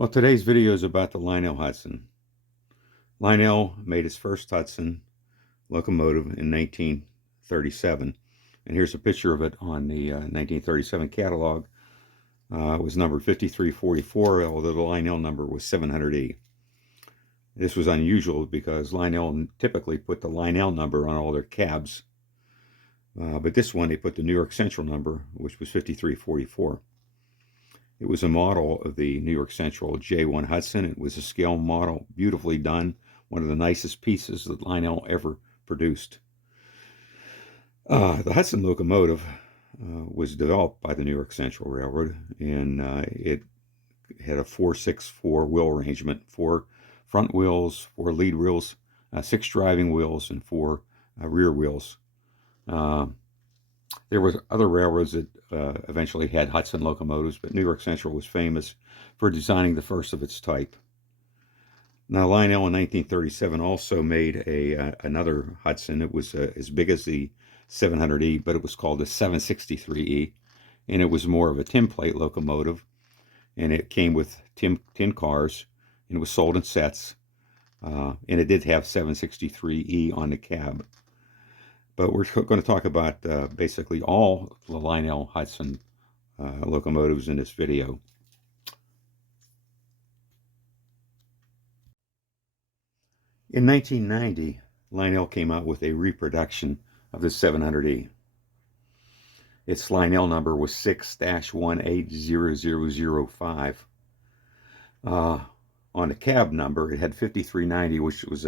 Well, today's video is about the Lionel Hudson. Lionel made his first Hudson locomotive in 1937, and here's a picture of it on the 1937 catalog. It was numbered 5344, although the Lionel number was 700E. This was unusual because Lionel typically put the Lionel number on all their cabs, but this one they put the New York Central number, which was 5344. It was a model of the New York Central J1 Hudson. It was a scale model, beautifully done, one of the nicest pieces that Lionel ever produced. The Hudson locomotive was developed by the New York Central Railroad, and it had a 4-6-4 wheel arrangement, 4 front wheels, 4 lead wheels, 6 driving wheels, and 4 rear wheels. There were other railroads that eventually had Hudson locomotives, but New York Central was famous for designing the first of its type. Now, Lionel in 1937 also made another Hudson. It was as big as the 700E, but it was called the 763E, and it was more of a tin plate locomotive, and it came with tin cars, and it was sold in sets, and it did have 763E on the cab. But we're going to talk about basically all the Lionel Hudson locomotives in this video. In 1990, Lionel came out with a reproduction of the 700E. Its Lionel number was 6-180005. On the cab number, it had 5390, which was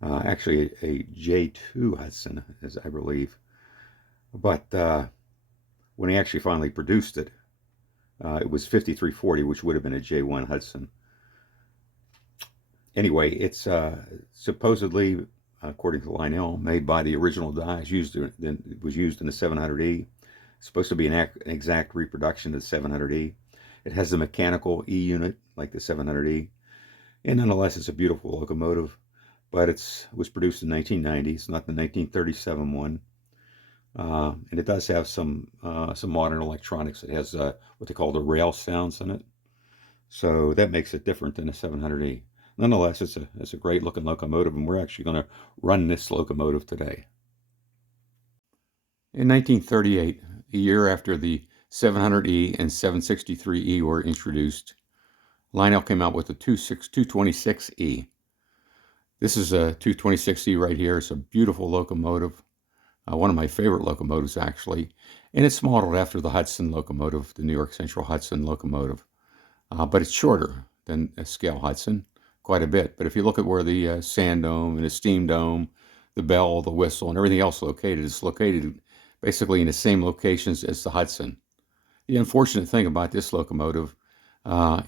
actually a J2 Hudson, as I believe. But when he actually finally produced it, it was 5340, which would have been a J1 Hudson. Anyway, it's supposedly, according to Lionel, made by the original dies it was used in the 700E. It's supposed to be an exact reproduction of the 700E. It has the mechanical E unit like the 700E, and nonetheless, it's a beautiful locomotive. But it was produced in 1990. It's not the 1937 one, and it does have some modern electronics. It has what they call the rail sounds in it, so that makes it different than a 700E. Nonetheless, it's a great looking locomotive, and we're actually going to run this locomotive today. In 1938, a year after the 700E and 763E were introduced, Lionel came out with the 226E. This is a 226E right here. It's a beautiful locomotive, one of my favorite locomotives actually, and it's modeled after the Hudson locomotive, the New York Central Hudson locomotive, but it's shorter than a scale Hudson, quite a bit. But if you look at where the sand dome and the steam dome, the bell, the whistle, and everything else located, it's located basically in the same locations as the Hudson. The unfortunate thing about this locomotive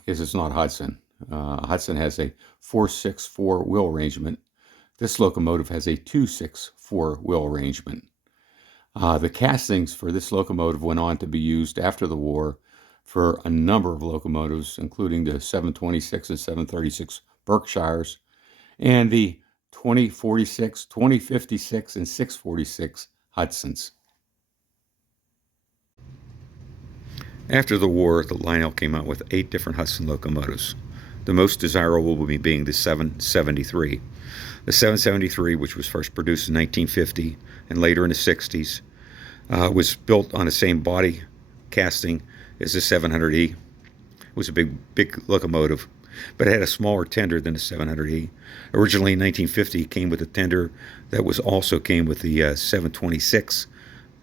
is it's not Hudson. Hudson has a 4-6-4 wheel arrangement. This locomotive has a 2-6-4 wheel arrangement. The castings for this locomotive went on to be used after the war for a number of locomotives, including the 726 and 736 Berkshires, and the 2046, 2056, and 646 Hudsons. After the war, the Lionel came out with 8 different Hudson locomotives. The most desirable being the 773. The 773, which was first produced in 1950 and later in the 60s, was built on the same body casting as the 700E. It was a big locomotive, but it had a smaller tender than the 700E. Originally in 1950, it came with a tender that also came with the 726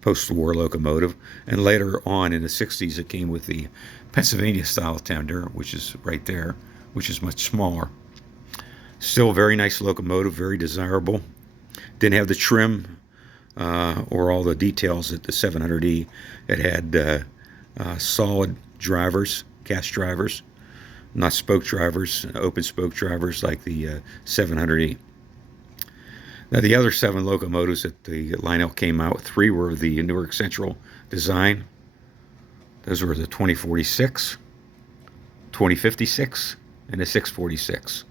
post-war locomotive, and later on in the 60s, it came with the Pennsylvania-style tender, which is right there, which is much smaller. Still a very nice locomotive, very desirable. Didn't have the trim or all the details that the 700E. It had solid drivers, cast drivers, not spoke drivers, open spoke drivers like the 700E. Now, the other 7 locomotives that the Lionel came out with, 3 were the Newark Central design. Those were the 2046, 2056, and the 646.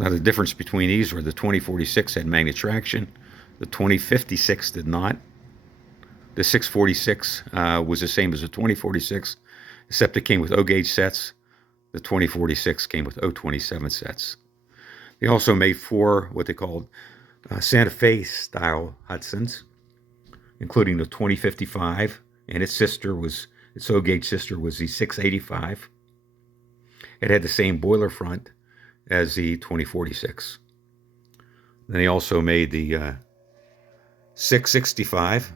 Now, the difference between these were the 2046 had magnet traction, the 2056 did not. The 646 was the same as the 2046, except it came with O-gauge sets. The 2046 came with 027 sets. They also made 4 what they called Santa Fe style Hudsons, including the 2055, and its O-gauge sister was the 685. It had the same boiler front as the 2046. Then they also made the 665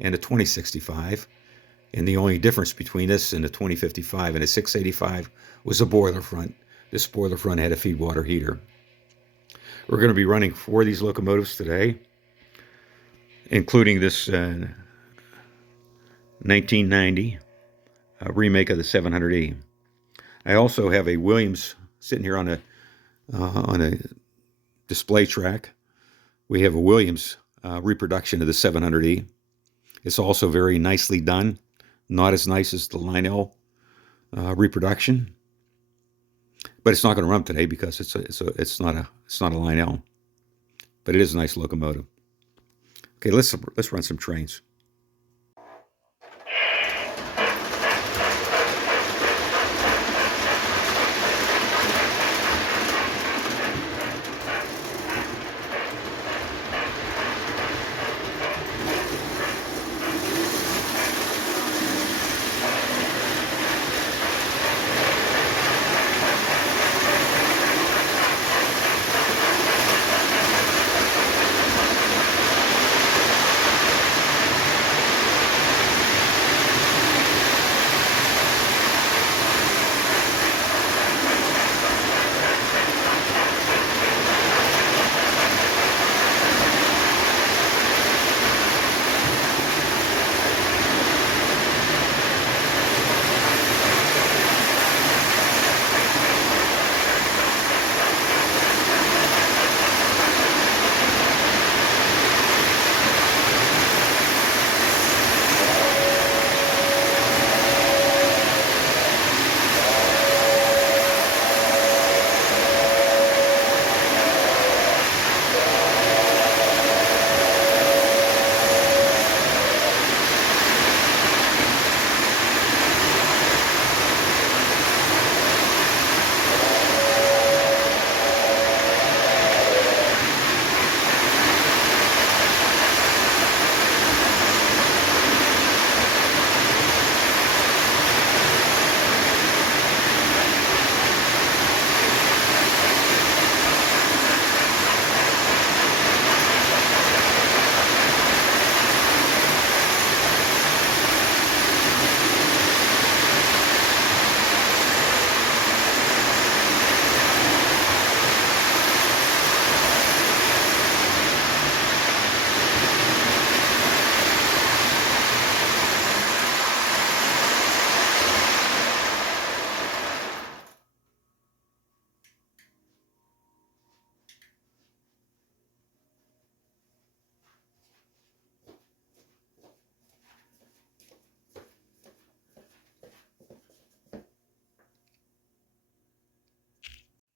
and the 2065, and the only difference between this and the 2055 and the 685 was the boiler front. This boiler front had a feed water heater. We're going to be running 4 of these locomotives today, including this 1990 remake of the 700E. I also have a Williams sitting here on a display track. We have a Williams reproduction of the 700E. It's also very nicely done. Not as nice as the Lionel reproduction, but it's not going to run today because it's not a Lionel, but it is a nice locomotive. Okay, let's run some trains.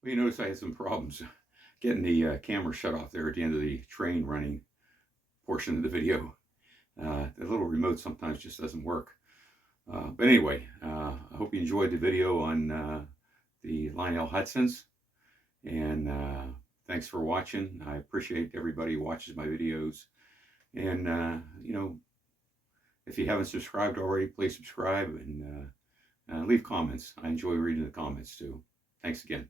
Well, you notice I had some problems getting the camera shut off there at the end of the train running portion of the video. The little remote sometimes just doesn't work. But anyway, I hope you enjoyed the video on the Lionel Hudsons. And thanks for watching. I appreciate everybody who watches my videos. And, if you haven't subscribed already, please subscribe and leave comments. I enjoy reading the comments too. Thanks again.